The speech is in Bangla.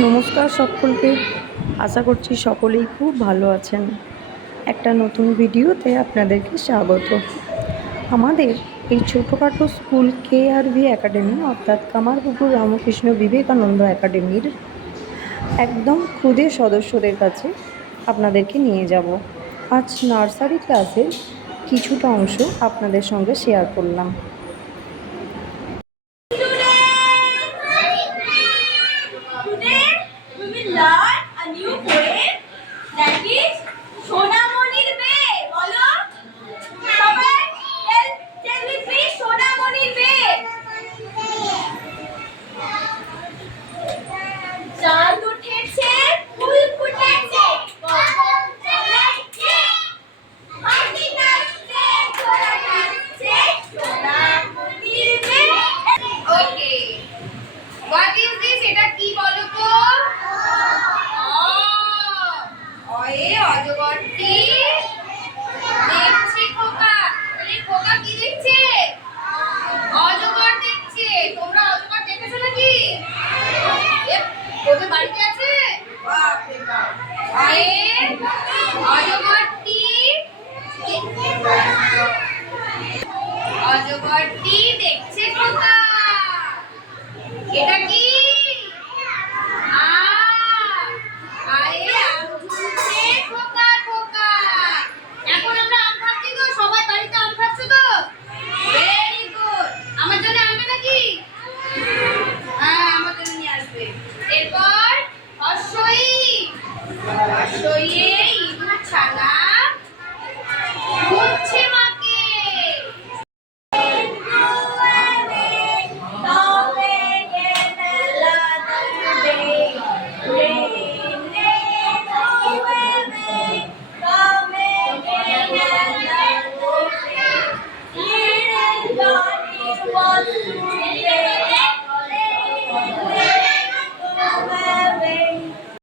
নমস্কার সকলকে। আশা করছি সকলেই খুব ভালো আছেন। একটা নতুন ভিডিওতে আপনাদেরকে স্বাগত। আমাদের এই ছোটোখাটো স্কুল KRV একাডেমি অর্থাৎ কামারপুকুর রামকৃষ্ণ বিবেকানন্দ একাডেমির একদম খুদে সদস্যদের কাছে আপনাদেরকে নিয়ে যাব। আজ নার্সারি ক্লাসের কিছুটা অংশ আপনাদের সঙ্গে শেয়ার করলাম। Learn a new poem that is সোনামণির মেয়ে। বলো সবাই, tell with me সোনামণির মেয়ে। চাঁদ উঠেছে, ফুল ফুটেছে, কখন ফেলেছে, হাসি নাচছে, ছোড়া নাচছে, সোনামণির মেয়ে। ওকে, what is this? এটা কি বলো তো? অয়ে অজগরটি দেখছে খোকা। আরে খোকা কি দেখছে? অজগর দেখছে। তোমরা অজগর দেখেছো নাকি? ওদের বাড়িতে